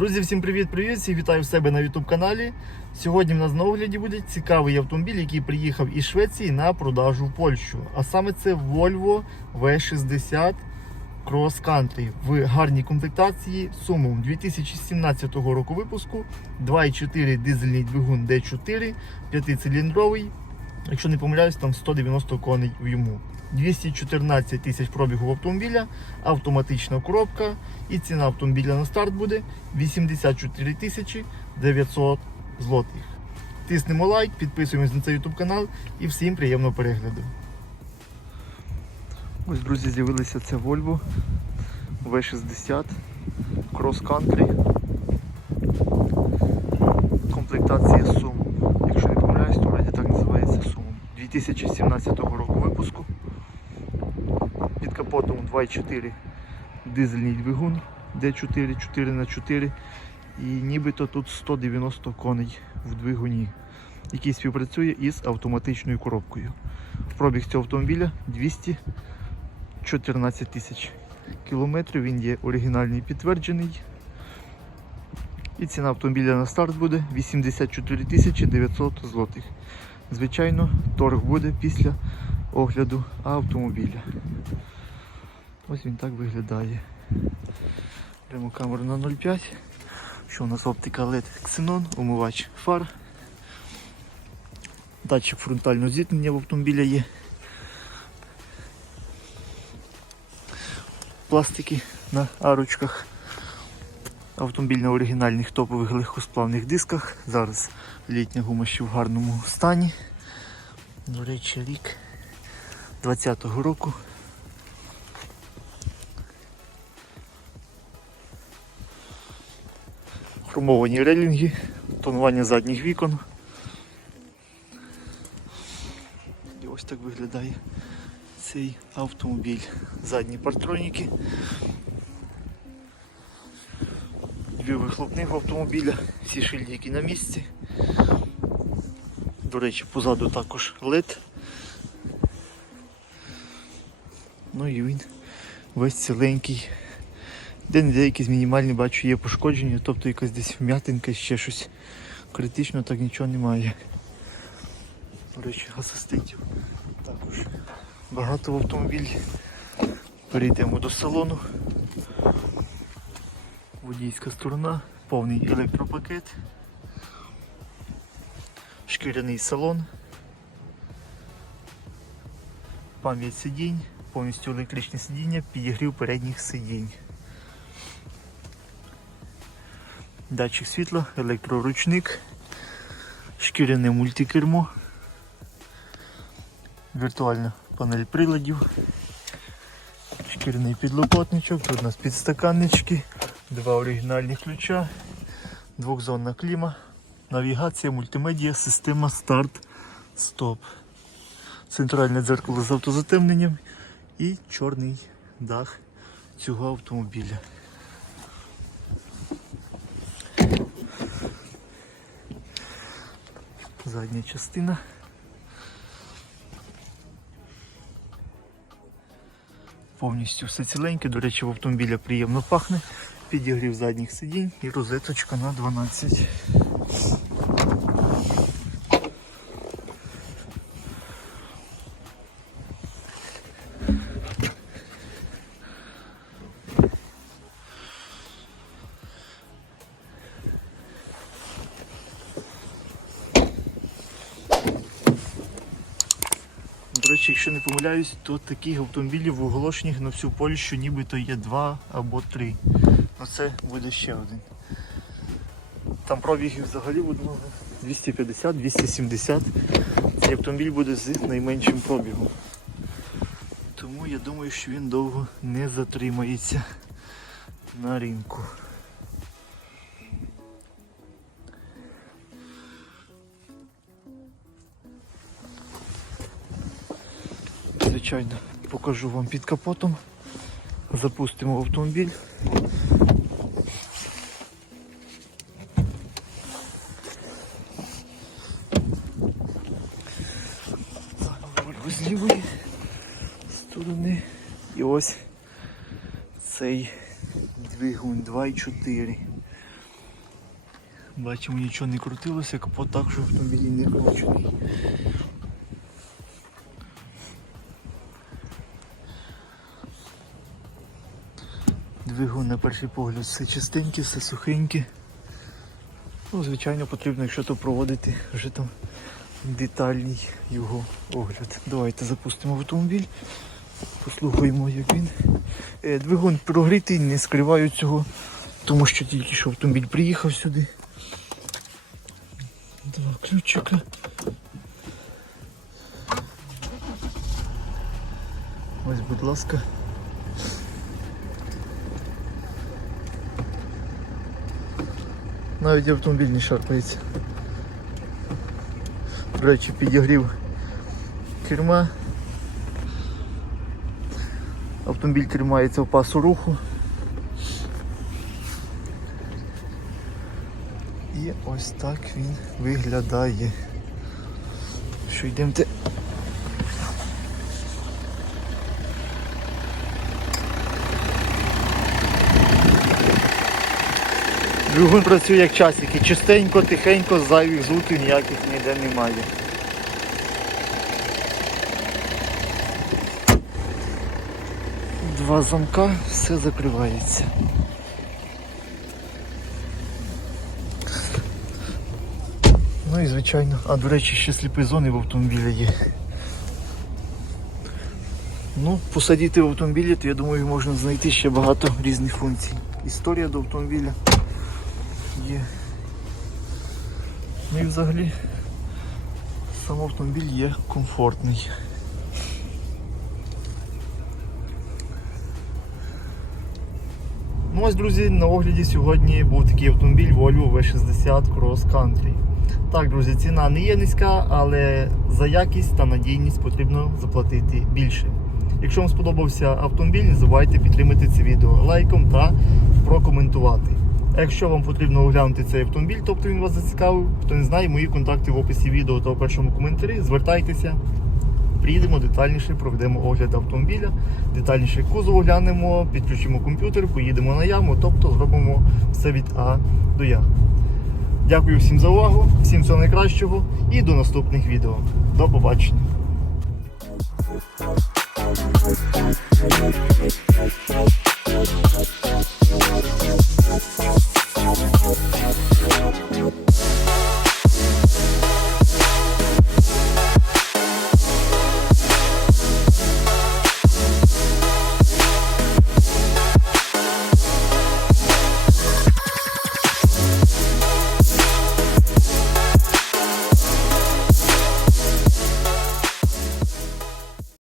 Друзі, всім привіт-привіт! Вітаю в себе на YouTube каналі. Сьогодні в нас на огляді буде цікавий автомобіль, який приїхав із Швеції на продажу в Польщу. А саме це Volvo V60 Cross Country в гарній комплектації сумом 2017 року випуску, 2,4 дизельний двигун D4, 5-циліндровий. Якщо не помиляюсь, там 190 коней в йому. 214 тисяч пробігу автомобіля, автоматична коробка і ціна автомобіля на старт буде 84 тисячі 900 злотих. Тиснемо лайк, підписуємось на цей YouTube канал і всім приємного перегляду. Ось, друзі, з'явилися це Volvo V60 Cross Country. Комплектація Сум. Якщо не помиляюсь, то вроді так називається Сумом. 2017 року випуску. Під капотом 2.4 дизельний двигун D4 4х4 і нібито тут 190 коней в двигуні, який співпрацює із автоматичною коробкою. Пробіг цього автомобіля 214 тисяч кілометрів. Він є оригінальний підтверджений. І ціна автомобіля на старт буде 84 тисячі 900 злотих. Звичайно, торг буде після огляду автомобіля. Ось він так виглядає. Беремо камеру на 0,5. Що у нас оптика LED Xenon, умивач фар. Датчик фронтального зіткнення в автомобіля є. Пластики на арочках. Автомобіль на оригінальних топових легкосплавних дисках. Зараз літня гума ще в гарному стані. До речі, рік 20-го року. Хромовані релінги, тонування задніх вікон. І ось так виглядає цей автомобіль. Задні партроніки. Дві вихлопних автомобіля, всі шильдики на місці. До речі, позаду також LED. Ну і він весь ціленький. Де не якісь мінімальні бачу є пошкодження, тобто якась десь вм'ятинка, ще щось. Критично так нічого немає. До речі, асистентів також багато в автомобілі. Перейдемо до салону. Водійська сторона, повний електропакет, шкіряний салон, пам'ять сидінь, повністю електричне сидіння, підігрів передніх сидінь. Датчик світла, електроручник, шкіряне мультикермо, віртуальна панель приладів, шкіряний підлокотничок, тут у нас підстаканнички, два оригінальні ключа, двохзонна кліма, навігація, мультимедіа, система старт-стоп, центральне дзеркало з автозатемненням і чорний дах цього автомобіля. Задня частина. Повністю все ціленьке, до речі, в автомобіля приємно пахне. Підігрів задніх сидінь і розеточка на 12. До речі, якщо не помиляюсь, то таких автомобілів в на всю Польщу нібито є два або три. Ну це буде ще один. Там пробігів взагалі одного 250-270. Цей автомобіль буде з найменшим пробігом. Тому я думаю, що він довго не затримається. на ринку. Звичайно, покажу вам під капотом. Запустимо автомобіль. Лівої сторони. І ось цей двигун 2.4. Бачимо, нічого не крутилося, капот в автомобілі не кручений. Двигун на перший погляд все чистеньке, все сухеньке. Ну, звичайно, потрібно, якщо то проводити вже там детальний його огляд. Давайте запустимо автомобіль, послухаємо, як він. Е, Двигун прогрітий, не скриваю цього, тому що тільки що автомобіль приїхав сюди. Два ключика. Ось, будь ласка. Навіть автомобіль не шарпається. До речі, підігрів керма. Автомобіль тримається в пасу руху. І ось так він виглядає. Що йдемте. Двигун працює як часики, чистенько, тихенько, зайвих звуків ніяких ніде немає. Два замка, все закривається. Ну і звичайно, а до речі, ще сліпі зони в автомобілі є. Ну, посадити в автомобілі, то я думаю, можна знайти ще багато різних функцій. Історія до автомобіля є. Ну і взагалі сам автомобіль є комфортний. Ну ось, друзі, на огляді сьогодні був такий автомобіль Volvo V60 Cross Country. Так, друзі, ціна не є низька, але за якість та надійність потрібно заплатити більше. Якщо вам сподобався автомобіль, не забувайте підтримати це відео лайком та прокоментувати. Якщо вам потрібно оглянути цей автомобіль, тобто він вас зацікавив, хто не знає, мої контакти в описі відео та у першому коментарі, звертайтеся. Приїдемо детальніше, проведемо огляд автомобіля, детальніше кузов оглянемо, підключимо комп'ютер, поїдемо на яму, тобто зробимо все від А до Я. Дякую всім за увагу, всім всього найкращого і до наступних відео. До побачення. Thank you. Thank you.